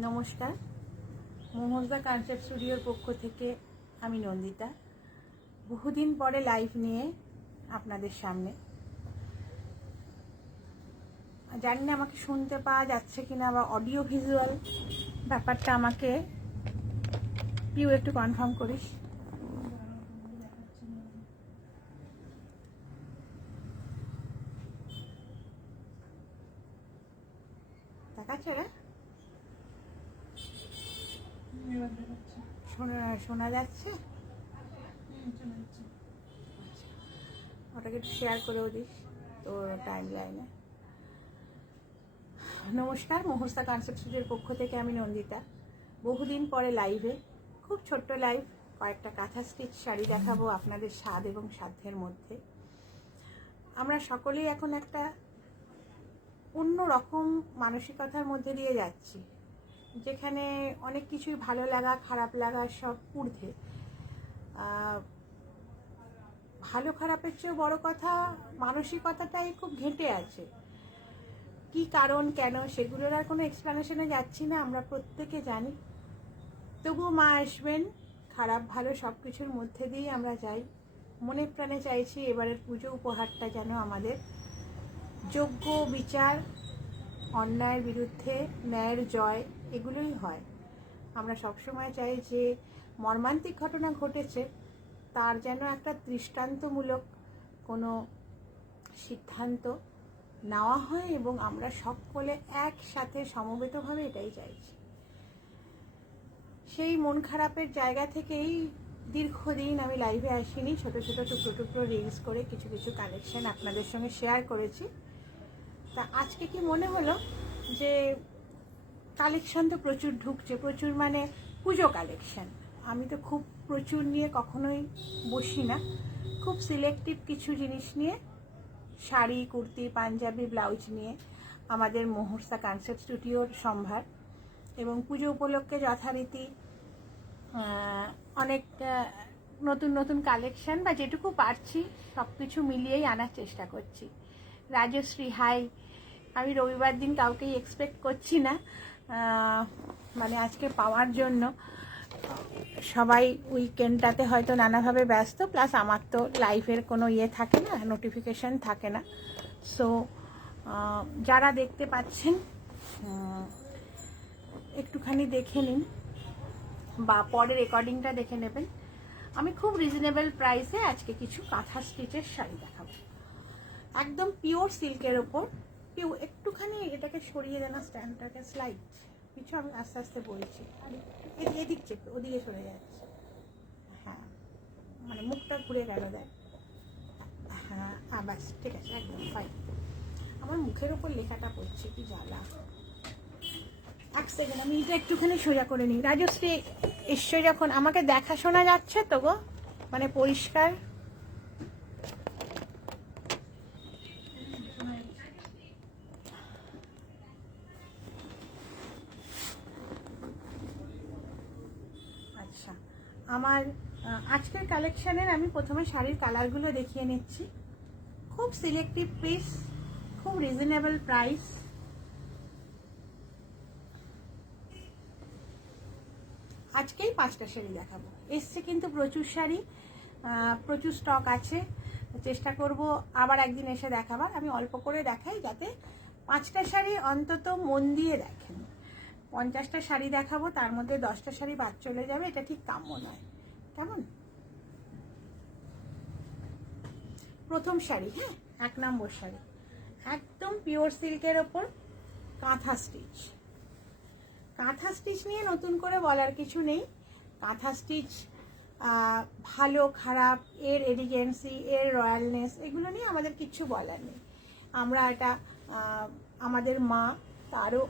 নমস্কার, মোহনদা কনসেপ্ট স্টুডিওর পক্ষ থেকে আমি নন্দিতা বহুদিন পরে লাইভ নিয়ে আপনাদের সামনে। জানি না আমাকে শুনতে পাওয়া যাচ্ছে কিনা বা অডিও ভিজুয়াল ব্যাপারটা আমাকে প্লিজ একটু কনফার্ম করিস। দেখাচ্ছে না? শোনা যাচ্ছে? ওটাকে শেয়ার করেও দিস তোর টাইম লাইনে। নমস্কার, মোহস্তা কনসেপ্ট স্টুডিওর পক্ষ থেকে আমি নন্দিতা বহুদিন পরে লাইভে, খুব ছোট্ট লাইভ, কয়েকটা কাঁথা স্টিচ শাড়ি দেখাবো আপনাদের স্বাদ এবং সাধ্যের মধ্যে। আমরা সকলেই এখন একটা অন্য রকম মানসিকতার মধ্যে দিয়ে যাচ্ছি, যেখানে অনেক কিছুই ভালো লাগা খারাপ লাগা সব ঊর্ধ্বে। ভালো খারাপের চেয়েও বড় কথা মানসিকতাটাই খুব ঘেঁটে আছে। কি কারণ কেন সেগুলোর আর কোনো এক্সপ্লানেশনে যাচ্ছি না, আমরা প্রত্যেকে জানি। তবুও মা আসবেন, খারাপ ভালো সব কিছুর মধ্যে দিয়েই আমরা যাই। মনে প্রাণে চাইছি এবারের পুজো উপহারটা যেন আমাদের যোগ্য বিচার, অন্যায়ের বিরুদ্ধে ন্যায়ের জয়, এগুলোই হয়। আমরা সবসময় চাই যে মর্মান্তিক ঘটনা ঘটেছে তার যেন একটা দৃষ্টান্তমূলক কোনো সিদ্ধান্ত নেওয়া হয় এবং আমরা সকলে একসাথে সমবেতভাবে এটাই চাইছি। সেই মন খারাপের জায়গা থেকেই দীর্ঘদিন আমি লাইভে আসিনি, ছোট ছোট টুকরো টুকরো রিলস করে কিছু কিছু কালেকশন আপনাদের সঙ্গে শেয়ার করেছি। তা আজকে কি মনে হলো যে কালেকশন তো প্রচুর ঢুকছে, প্রচুর মানে পুজো কালেকশন। আমি তো খুব প্রচুর নিয়ে কখনোই বসি না, খুব সিলেক্টিভ কিছু জিনিস নিয়ে, শাড়ি কুর্তি পাঞ্জাবি ব্লাউজ নিয়ে আমাদের মোহস্তা কনসেপ্ট স্টুডিওর সম্ভার। এবং পুজো উপলক্ষে যথারীতি অনেক নতুন নতুন কালেকশন বা যেটুকু পারছি সব কিছু মিলিয়েই আনার চেষ্টা করছি। রাজশ্রী হাই, আমি রবিবার দিন কাউকেই এক্সপেক্ট করছি না, মানে আজকে পাওয়ার জন্য। সবাই উইকেন্ডটাতে হয়তো নানাভাবে ব্যস্ত, প্লাস আমার তো লাইফের কোনো ইয়ে থাকে না, নোটিফিকেশন থাকে না। সো যারা দেখতে পাচ্ছেন একটুখানি দেখে নিন বা পরে রেকর্ডিংটা দেখে নেবেন। আমি খুব রিজনেবল প্রাইসে আজকে কিছু কাঁথা স্টিচের শাড়ি দেখাবো, একদম পিওর সিল্কের ওপর। একটুখানি এটাকে সরিয়ে দেন, স্ট্যান্ডটাকে স্লাইড কিছু, আমি আস্তে আস্তে বলছি। এদিক চেপে ওদিকে সরে যাচ্ছে, হ্যাঁ মানে মুখটা ঘুরে গেল, দেখ। হ্যাঁ ব্যাস ঠিক আছে, একদম ফাইন। আমার মুখের ওপর লেখাটা পড়ছে, কি জ্বালা। এক সেকেন্ড আমি এটা একটুখানি সোজা করে নিই। রাজশ্রী এসছো যখন, আমাকে দেখা শোনা যাচ্ছে তো গো, মানে পরিষ্কার? আচ্ছা, আমার আজকের কালেকশানের আমি প্রথমে শাড়ির কালারগুলো দেখিয়ে নিচ্ছি। খুব সিলেক্টিভ পিস, খুব রিজনেবল প্রাইস। আজকেই 5টা শাড়ি দেখাবো, এসছে কিন্তু প্রচুর শাড়ি, প্রচুর স্টক আছে। চেষ্টা করব আবার একদিন এসে দেখাবার। আমি অল্প করে দেখাই যাতে 5টা শাড়ি অন্তত মন দিয়ে দেখেন। 50টা শাড়ি দেখাবো, তার মধ্যে 10টা শাড়ি বাদ চলে যাবে, এটা ঠিক কাম্য নয়। কেমন? প্রথম শাড়ি, হ্যাঁ 1 নম্বর শাড়ি, একদম পিওর সিল্কের ওপর কাঁথা স্টিচ। কাঁথা স্টিচ নিয়ে নতুন করে বলার কিছু নেই। কাঁথা স্টিচ ভালো খারাপ, এর এলিগেন্সি, এর রয়্যালনেস, এগুলো নিয়ে আমাদের কিচ্ছু বলার নেই। আমরা এটা আমাদের মা, তারও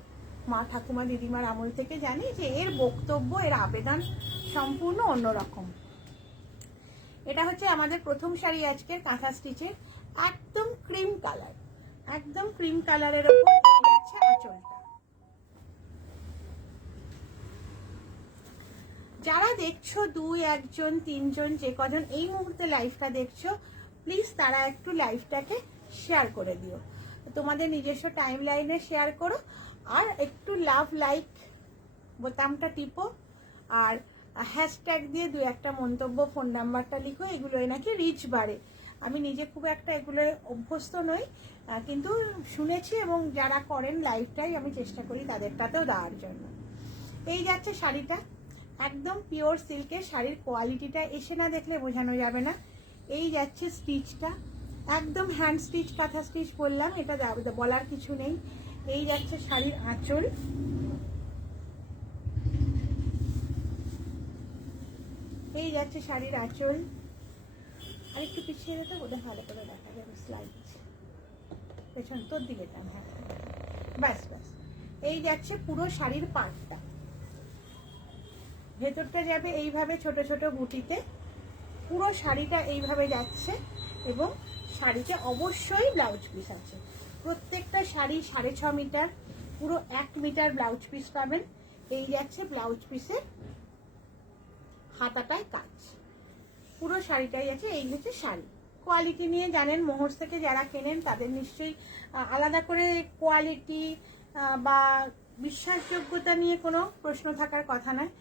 মা ঠাকুমা দিদিমার আমল থেকে জানি যে এর বক্তব্য, এর আবেদন সম্পূর্ণ অন্যরকম। এটা হচ্ছে আমাদের প্রথম শাড়ি আজকের কাঁথা স্টিচের, একদম ক্রিম কালার, একদম ক্রিম কালারের ওপর যাচ্ছে আঁচলটা। যারা দেখছো 2, 1 জন 3 জন যে কজন এই মুহূর্তে লাইভটা দেখছো, প্লিজ তারা একটু লাইভটাকে শেয়ার করে দিও, তোমাদের নিজস্ব টাইম লাইনে শেয়ার করো। আর একটু লাভ লাইক বোতামটা টিপো আর হ্যাশট্যাগ দিয়ে 2-1টা মন্তব্য, ফোন নাম্বারটা লিখো, এগুলোই নাকি রিচ বাড়ে। আমি নিজে খুব একটা এগুলো অভ্যস্ত নই, কিন্তু শুনেছি এবং যারা করেন লাইভটাই আমি চেষ্টা করি তাদেরটাতেও দেওয়ার জন্য। এই যাচ্ছে শাড়িটা, একদম পিওর সিল্কের শাড়ির কোয়ালিটিটা এসে না দেখলে বোঝানো যাবে না। এই যাচ্ছে স্টিচটা, একদম হ্যান্ড স্টিচ কাঁথা স্টিচ বললাম, এটা বলার কিছু নেই। এই যাচ্ছে শাড়ির আঁচল, এই যাচ্ছে শাড়ির আঁচল। আর একটু পিছিয়ে যেতে বোধহয় ভালো করে দেখা যাবে, স্লাইড পেছন তোর দিকে টান, হ্যাঁ ব্যাস ব্যাস। এই যাচ্ছে পুরো শাড়ির পাটটা, ভেতরটা যাবে এইভাবে ছোট ছোট বুটিতে, পুরো শাড়িটা এইভাবে যাচ্ছে এবং শাড়িতে অবশ্যই ব্লাউজ পিস আছে। প্রত্যেকটা শাড়ি 6.5 মিটার, পুরো 1 মিটার ব্লাউজ পিস পাবেন। এই যাচ্ছে ব্লাউজ পিসের হাতাটায় কাজ, পুরো শাড়িটাই আছে। এই হচ্ছে শাড়ি। কোয়ালিটি নিয়ে জানেন, মোহর থেকে যারা কেনেন তাদের নিশ্চয়ই আলাদা করে কোয়ালিটি বা বিশ্বাসযোগ্যতা নিয়ে কোনো প্রশ্ন থাকার কথা নয়।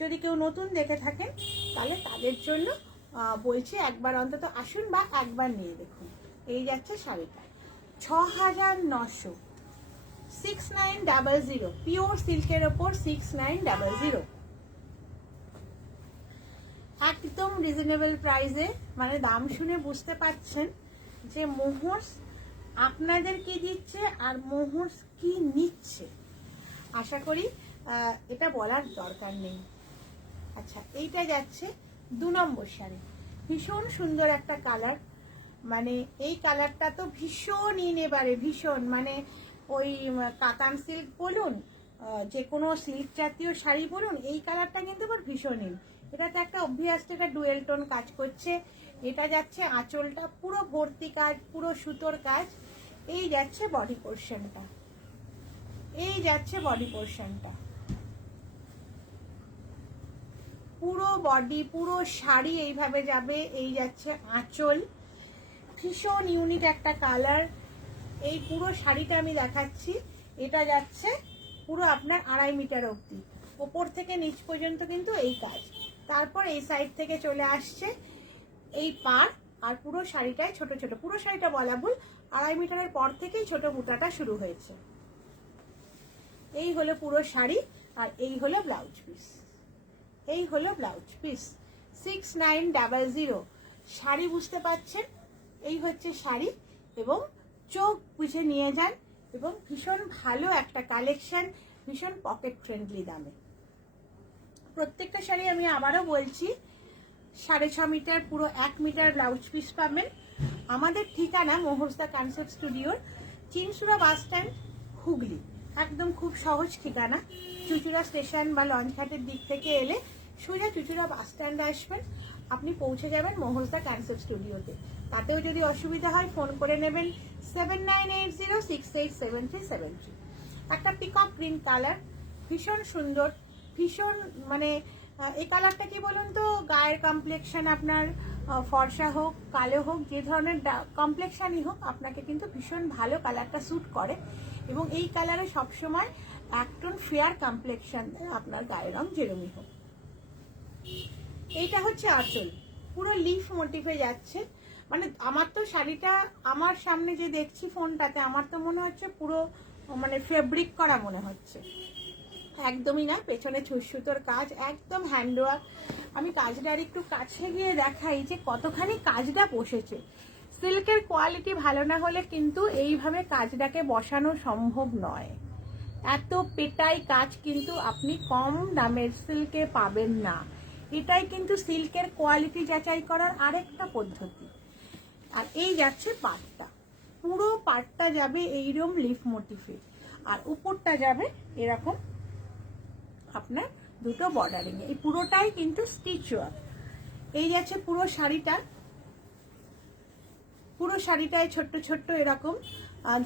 যদি কেউ নতুন দেখে থাকেন তাহলে তাদের জন্য বলছি একবার অন্তত আসুন বা একবার নিয়ে দেখুন। এই যাচ্ছে শাড়িটা 6,900, 6900, পিওর সিল্কের ওপর 6900, একদম রিজনেবল প্রাইসে। মানে দাম শুনে বুঝতে পাচ্ছেন যে মোহর্স আপনাদের কি দিচ্ছে আর মোহর্স কি নিচ্ছে। আশা করি এটা বলার দরকার নেই। আচ্ছা, এইটা যাচ্ছে 2 নম্বর শাড়ি, ভীষণ সুন্দর একটা কালার। মানে এই কালারটা তো ভীষণ এবারে ভীষণ, মানে ওই কাতান সিল্ক বলুন, যে কোনো সিল্ক জাতীয় শাড়ি বলুন, এই কালারটা কিন্তু আবার ভীষণ এটাতে একটা অবভিয়াসলি একটা ডুয়েল টোন কাজ করছে। এটা যাচ্ছে আঁচলটা পুরো ভর্তি কাজ, পুরো সুতোর কাজ। এই যাচ্ছে বডি পোর্শনটা, এই যাচ্ছে বডি পোর্শনটা, পুরো বডি পুরো শাড়ি এইভাবে যাবে। এই যাচ্ছে আঁচল, ভীষণ ইউনিক একটা কালার। এই পুরো শাড়িটা আমি দেখাচ্ছি, এটা যাচ্ছে পুরো আপনার 2.5 মিটার অবধি, ওপর থেকে নিচ পর্যন্ত কিন্তু এই কাজ। তারপর এই সাইড থেকে চলে আসছে এই পার, আর পুরো শাড়িটায় ছোট ছোট, পুরো শাড়িটা বলা ভুল, 2.5 মিটারের পর থেকেই ছোট বুটাটা শুরু হয়েছে। এই হলো পুরো শাড়ি, আর এই হলো ব্লাউজ পিস, এই হলো ব্লাউজ পিস 6900। শাড়ি বুঝতে পাচ্ছেন, এই হচ্ছে শাড়ি, এবং চোখ বুঝে নিয়ে যান, এবং ভীষণ ভালো একটা কালেকশন, ভীষণ পকেট ফ্রেন্ডলি দামে। প্রত্যেকটা শাড়ি আমি আবারও বলছি 6.5 মিটার, পুরো 1 মিটার ব্লাউজ পিস পাবেন। আমাদের ঠিকানা মোহর্সদা কনসেপ্ট স্টুডিওর, চিনসুরা বাস স্ট্যান্ড, হুগলি। একদম খুব সহজ ঠিকানা। চুচুড়া স্টেশন বা লঞ্চঘাটের দিক থেকে এলে সোজা চুচুড়া বাস স্ট্যান্ডে আসবেন, আপনি পৌঁছে যাবেন মোহর্সদা কনসেপ্ট স্টুডিওতে। তাতেও যদি অসুবিধা হয় ফোন করে নেবেন 7980687373। একটা পিকক গ্রিন কালার, ভীষণ সুন্দর, ভীষণ মানে এই কালারটা কি বলুন তো, গায়ের কমপ্লেকশন আপনার ফর্সা হোক কালো হোক, যে ধরনের কমপ্লেকশনই হোক, আপনাকে কিন্তু ভীষণ ভালো কালারটা স্যুট করে। এবং এই কালারে সবসময় একটন ফেয়ার কমপ্লেকশন দেয় আপনার গায়ের রং যেরমই হোক। এইটা হচ্ছে আঁচল, পুরো লিফ মোটিভে যাচ্ছে। মানে আমার তো শাড়িটা আমার সামনে যে দেখছি ফোনটাতে, আমার তো মনে হচ্ছে পুরো মানে ফেব্রিক করা মনে হচ্ছে, একদমই না। পেছনে সুতোর কাজ, একদম হ্যান্ডওয়ার্ক। আমি কাজটা আর একটু কাছে গিয়ে দেখাই যে কতখানি কাজটা বসেছে। সিল্কের কোয়ালিটি ভালো না হলে কিন্তু এইভাবে কাজটাকে বসানো সম্ভব নয়। এত পেটাই কাজ কিন্তু আপনি কম দামের সিল্কে পাবেন না। এটাই কিন্তু সিল্কের কোয়ালিটি যাচাই করার আরেকটা পদ্ধতি। আর এই যাচ্ছে পাটটা, পুরো পাটটা যাবে এইরকম লিফ মোটিফে, আর উপরটা যাবে এরকম আপনার দুটো বর্ডারিং। এই পুরোটাই কিন্তু স্টিচ ওয়ার্ক। এই যাচ্ছে পুরো শাড়িটা, পুরো শাড়িটায় ছোট্ট ছোট্ট এরকম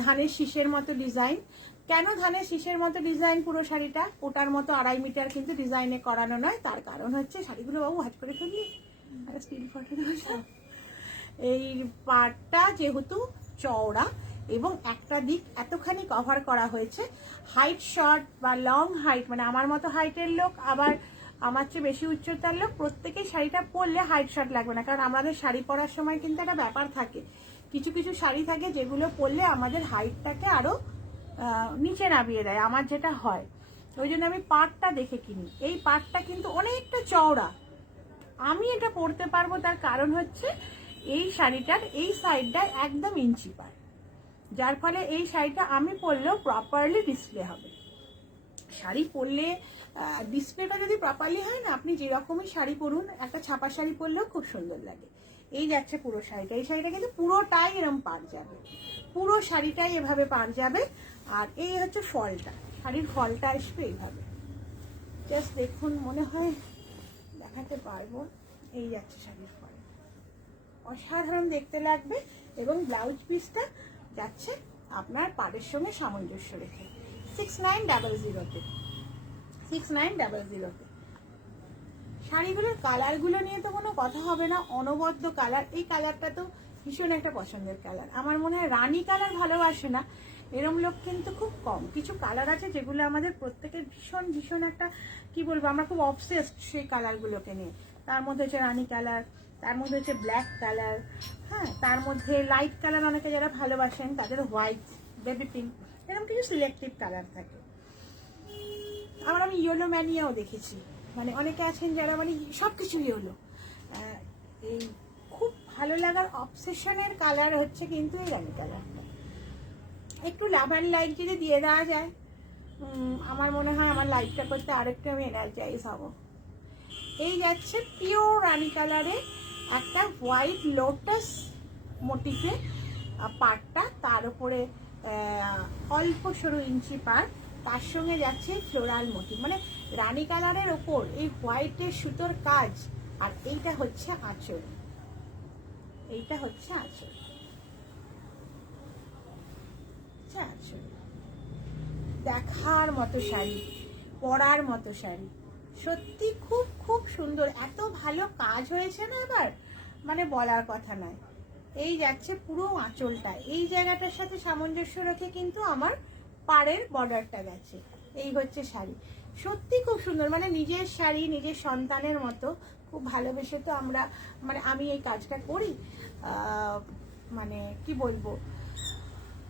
ধানের শীষের মতো ডিজাইন। কেন ধানের শীষের মতো ডিজাইন পুরো শাড়িটা? ওটার মতো 2.5 মিটার কিন্তু ডিজাইনে করানো নয়। তার কারণ হচ্ছে শাড়িগুলো বাবু হাত করে ফেললি, স্টিল ফটো। এই পাটটা যেহেতু চওড়া, এবং একটা দিক এতখানি কভার করা হয়েছে। হাইট শর্ট বা লং হাইট, মানে আমার মতো হাইটের লোক, আবার আমার চেয়ে বেশি উচ্চতার লোক, প্রত্যেকেই শাড়িটা পরলে হাইট শর্ট লাগবে না। কারণ আমাদের শাড়ি পরার সময় কিন্তু একটা ব্যাপার থাকে, কিছু কিছু শাড়ি থাকে যেগুলো পরলে আমাদের হাইটটাকে আরও নিচে নামিয়ে দেয়, আমার যেটা হয়। ওই জন্য আমি পাড়টা দেখে কিনি। এই পাড়টা কিন্তু অনেকটা চওড়া, আমি এটা পরতে পারবো, তার কারণ হচ্ছে এই শাড়িটার এই সাইডটা একদম ইঞ্চি পাড়, যার ফলে এই শাড়িটা আমি পরলেও প্রপারলি ডিসপ্লে হবে। শাড়ি পরলে ডিসপ্লেটা যদি প্রপারলি হয় না, আপনি যেরকমই শাড়ি পরুন, একটা ছাপা শাড়ি পরলেও খুব সুন্দর লাগে। এই যাচ্ছে পুরো শাড়িটা, এই শাড়িটা কিন্তু পুরোটাই এরকম পাড় যাবে, পুরো শাড়িটাই এভাবে পাড় যাবে। আর এই হচ্ছে ফলটা, শাড়ির ফলটা আসবে এইভাবে, জাস্ট দেখুন, মনে হয় দেখাতে পারবো। এই যাচ্ছে শাড়ির ফল, অসাধারণ দেখতে লাগবে। এবং ব্লাউজ পিসটা যাচ্ছে আপনার পাড়ের সঙ্গে সামঞ্জস্য রেখে 6900-তে 6900-তে। শাড়িগুলোর কালারগুলো নিয়ে তো কোনো কথা হবে না, অনবদ্য কালার। এই কালারটা তো ভীষণ একটা পছন্দের কালার। আমার মনে হয় রানী কালার ভালোবাসে না এরম লোক কিন্তু খুব কম। কিছু কালার আছে যেগুলো আমাদের প্রত্যেকের ভীষণ ভীষণ একটা, কি বলবো, আমরা খুব অবসেসড সেই কালারগুলোকে নিয়ে। তার মধ্যে হচ্ছে রানী কালার, তার মধ্যে হচ্ছে ব্ল্যাক কালার, হ্যাঁ, তার মধ্যে লাইট কালার অনেকে যারা ভালোবাসেন তাদের হোয়াইট, বেবি পিঙ্ক, এরকম কিছু সিলেক্টিভ কালার থাকে। আবার আমি ইয়েলো ম্যানিয়াও দেখেছি, মানে অনেকে আছেন যারা মানে সব কিছু ইয়েলো। এই খুব ভালো লাগার অবসেশনের কালার হচ্ছে কিন্তু এই রানী কালারটা। একটু লাভ অ্যান্ড লাইট যদি দিয়ে দেওয়া যায়, আমার মনে হয় আমার লাইটটা করতে আরেকটু আমি এনার্জাইজ হব। এই যাচ্ছে পিওর রানী কালারে একটা হোয়াইট লোটাস মোটিফে পাড়টা, তার উপরে অল্প সরু ইঞ্চি পাড়, তার সঙ্গে যাচ্ছে ফ্লোরাল মোটিভ, মানে রানী কালারের ওপর এই হোয়াইটের সুতোর কাজ। আর এইটা হচ্ছে আঁচল, এইটা হচ্ছে আঁচল, আঁচল। দেখার মতো শাড়ি, পরার মতো শাড়ি, সত্যি খুব খুব সুন্দর। এত ভালো কাজ হয়েছে না এবার, মানে বলার কথা নয়। এই যাচ্ছে পুরো আঁচলটা, এই জায়গাটার সাথে সামঞ্জস্য রেখে কিন্তু আমার পাড়ের বর্ডারটা গেছে। এই হচ্ছে শাড়ি, সত্যি খুব সুন্দর, মানে নিজের শাড়ি, নিজের সন্তানের মতো খুব ভালোবেসে তো আমরা, মানে আমি এই কাজটা করি, মানে কি বলবো,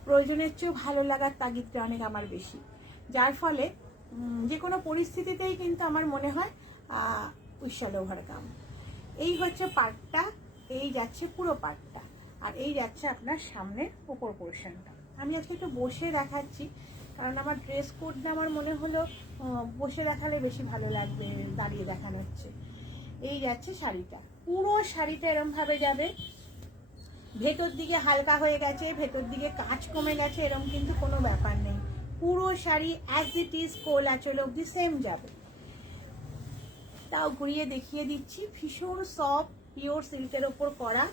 প্রয়োজনের চেয়েও ভালো লাগার তাগিদটা অনেক আমার বেশি, যার ফলে যে কোনো পরিস্থিতিতেই কিন্তু আমার মনে হয় উইশাল ওভারকাম। এই হচ্ছে পার্টটা, এই যাচ্ছে পুরো পার্টটা, আর এই যাচ্ছে আপনার সামনের উপর পোর্শনটা। আমি আজকে একটু বসে দেখাচ্ছি, কারণ আমার ড্রেস কোডটা আমার মনে হলো বসে দেখালে বেশি ভালো লাগবে, দাঁড়িয়ে দেখানো হচ্ছে। এই যাচ্ছে শাড়িটা, পুরো শাড়িটা এরমভাবে যাবে, ভেতর দিকে হালকা হয়ে গেছে, ভেতর দিকে কাঁচ কমে গেছে, এরকম কিন্তু কোনো ব্যাপার নেই। পুরো শাড়ি অ্যাজ ইট ইজ কোল আঁচল অব্দি সেম যাবে। তাও ঘুরিয়ে দেখিয়ে দিচ্ছি, ভীষণ সফট পিওর সিল্কের ওপর করা।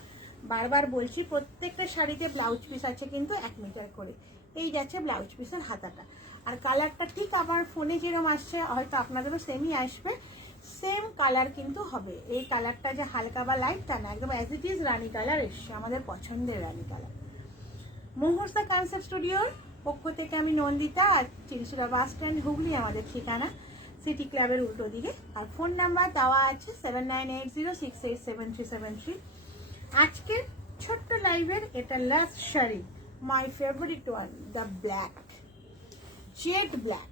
বারবার বলছি, প্রত্যেকটা শাড়িতে ব্লাউজ পিস আছে কিন্তু 1 মিটার করে। এই যাচ্ছে ব্লাউজ পিসের হাতাটা, আর কালারটা ঠিক আমার ফোনে যেরকম আসছে হয়তো আপনাদেরও সেমই আসবে, সেম কালার কিন্তু হবে। এই কালারটা যে হালকা বা লাইট তা না, একদম as it is Rani colour এসছে, আমাদের পছন্দের রানী কালার। মুহূর্ত কনসেপ্ট স্টুডিওর পক্ষ থেকে আমি নন্দিতা, আর চিরসুরা বাস স্ট্যান্ড হুগলি আমাদের ঠিকানা, সিটি ক্লাবের উল্টো দিকে। আর ফোন নাম্বার দেওয়া আছে 7980687373। আজকের ছোট্ট লাইভের এটা last sari, my favourite one, the black, jet black,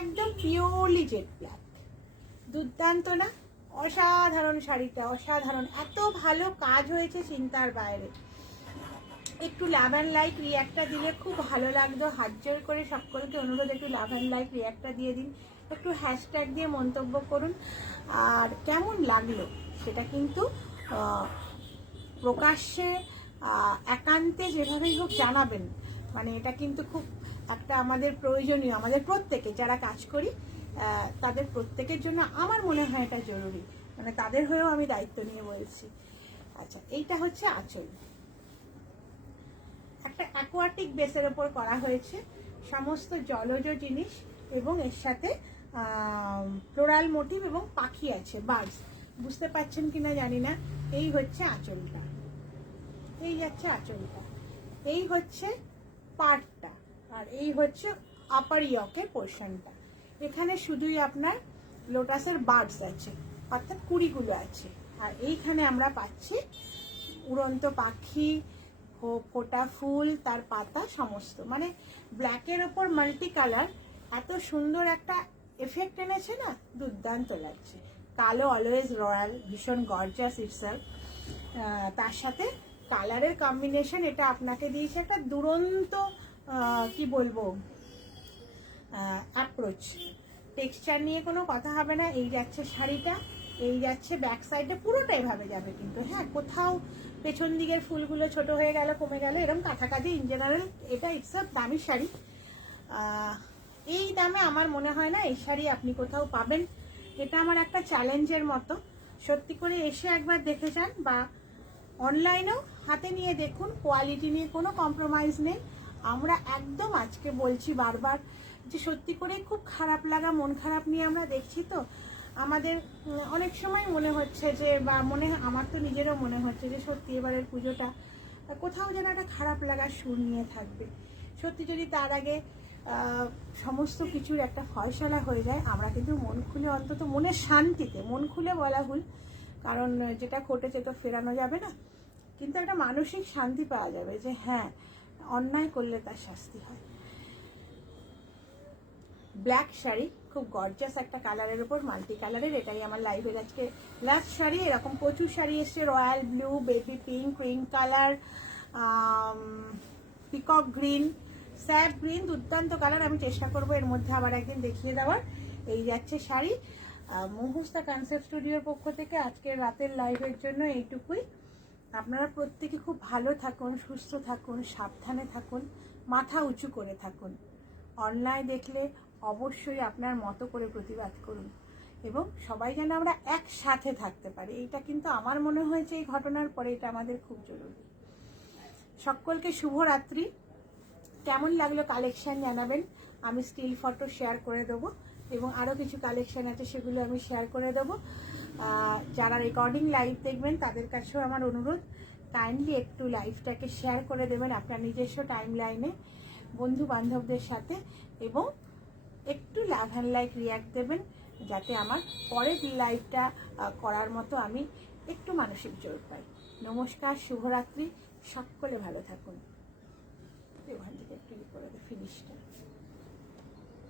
একদম পিওরলি জেড ব্ল্যাক। দুর্দান্ত না? অসাধারণ শাড়িটা, অসাধারণ, এত ভালো কাজ হয়েছে চিন্তার বাইরে। একটু লাভ অ্যান্ড লাইক রিয়াক্টটা দিলে খুব ভালো লাগতো। হাত জোর করে সকলকে অনুরোধ, একটু লাভ অ্যান্ড লাইক রিয়াক্টটা দিয়ে দিন, একটু হ্যাশট্যাগ দিয়ে মন্তব্য করুন, আর কেমন লাগলো সেটা কিন্তু প্রকাশ্যে একান্তে যেভাবেই হোক জানাবেন। মানে এটা কিন্তু খুব একটা আমাদের প্রয়োজনীয়, আমাদের প্রত্যেকে যারা কাজ করি তাদের প্রত্যেকের জন্য আমার মনে হয় এটা জরুরি, মানে তাদের হয়েও আমি দায়িত্ব নিয়ে বলছি। আচ্ছা, এইটা হচ্ছে আঁচল, একটা অ্যাকোয়াটিক বেসের ওপর করা হয়েছে, সমস্ত জলজ জিনিস, এবং এর সাথে ফ্লোরাল মোটিভ এবং পাখি আছে, বার্ডস, বুঝতে পারছেন কিনা জানি না। এই হচ্ছে আঁচলটা, এই যাচ্ছে আঁচলটা, এই হচ্ছে পার্টটা, আর এই হচ্ছে আপার ইয়কের পোর্শনটা। এখানে শুধুই আপনার লোটাসের বার্ডস আছে, অর্থাৎ কুড়িগুলো আছে। আর এইখানে আমরা পাচ্ছি উড়ন্ত পাখি, ফোটা ফুল, তার পাতা সমস্ত, মানে ব্ল্যাকের ওপর মাল্টি কালার এত সুন্দর একটা এফেক্ট এনেছে না, দুর্দান্ত লাগছে। কালো অলওয়েজ রয়্যাল, ভীষণ গর্জাস ইটসেলফ। তার সাথে কালারের কম্বিনেশন এটা আপনাকে দিয়েছে একটা দুরন্ত কি বলবো অ্যাপ্রোচ। টেক্সচার নিয়ে কোনো কথা হবে না। এই যাচ্ছে শাড়িটা, এই যাচ্ছে ব্যাক সাইডে, পুরোটা এভাবে যাবে কিন্তু, হ্যাঁ, কোথাও পেছন দিকের ফুলগুলো ছোট হয়ে গেল, কমে গেল, এরকম কাছাকাছি। ইন জেনারেল এটা ইটস আ দামি শাড়ি। এই দামে আমার মনে হয় না এই শাড়ি আপনি কোথাও পাবেন। এটা আমার একটা চ্যালেঞ্জের মতো। সত্যি করে এসে একবার দেখে যান, বা অনলাইনেও হাতে নিয়ে দেখুন, কোয়ালিটি নিয়ে কোনো কম্প্রোমাইজ নেই। আমরা একদম আজকে বলছি বারবার যে সত্যি করে খুব খারাপ লাগা, মন খারাপ নিয়ে আমরা দেখছি। তো আমাদের অনেক সময় মনে হচ্ছে যে, বা আমার তো নিজেরও মনে হচ্ছে যে সত্যি এবারের পুজোটা কোথাও যেন একটা খারাপ লাগার সুর নিয়ে থাকবে। সত্যি যদি তার আগে সমস্ত কিছুর একটা ফয়সলা হয়ে যায়, আমরা কিন্তু মন খুলে, অন্তত মনের শান্তিতে, মন খুলে বলা ভুল, কারণ যেটা ঘটেছে তো ফেরানো যাবে না, কিন্তু একটা মানসিক শান্তি পাওয়া যাবে যে হ্যাঁ, অন্যায় করলে তার শাস্তি হয়। ব্ল্যাক শাড়ি, খুব গর্জাস একটা কালারের উপর, মাল্টি কালারের, এটাই আমার লাইভের আজকে লাস্ট শাড়ি। এরকম প্রচুর শাড়ি এসছে, royal blue, baby pink, cream colour, peacock green, sap green, দুর্দান্ত কালার। আমি চেষ্টা করবো এর মধ্যে আবার একদিন দেখিয়ে দেওয়ার। এই যাচ্ছে শাড়ি। মুহুস্তা কনসেপ্ট স্টুডিওর পক্ষ থেকে আজকের রাতের লাইভের জন্য এইটুকুই। আপনারা প্রত্যেকে খুব ভালো থাকুন, সুস্থ থাকুন, সাবধানে থাকুন, মাথা উঁচু করে থাকুন। অন্যায় দেখলে অবশ্যই আপনার মতো করে প্রতিবাদ করুন, এবং সবাই যেন আমরা একসাথে থাকতে পারি। এইটা কিন্তু আমার মনে হয়েছে এই ঘটনার পরে এটা আমাদের খুব জরুরি। সকলকে শুভরাত্রি। কেমন লাগলো কালেকশন জানাবেন। আমি স্টিল ফটো শেয়ার করে দেবো, এবং আরও কিছু কালেকশন আছে সেগুলো আমি শেয়ার করে দেবো। যারা রেকর্ডিং লাইভ দেখবেন তাদের কাছেও আমার অনুরোধ, কাইন্ডলি একটু লাইভটাকে শেয়ার করে দেবেন আপনার নিজস্ব টাইম লাইনে বন্ধু বান্ধবদের সাথে, এবং একটু লাভ অ্যান্ড লাইক রিয়াক্ট দেবেন, যাতে আমার পরের লাইভটা করার মতো আমি একটু মানসিক জোর পাই। নমস্কার, শুভরাত্রি, সকলে ভালো থাকুন। ওখান থেকে একটু করে ফিনিশটা।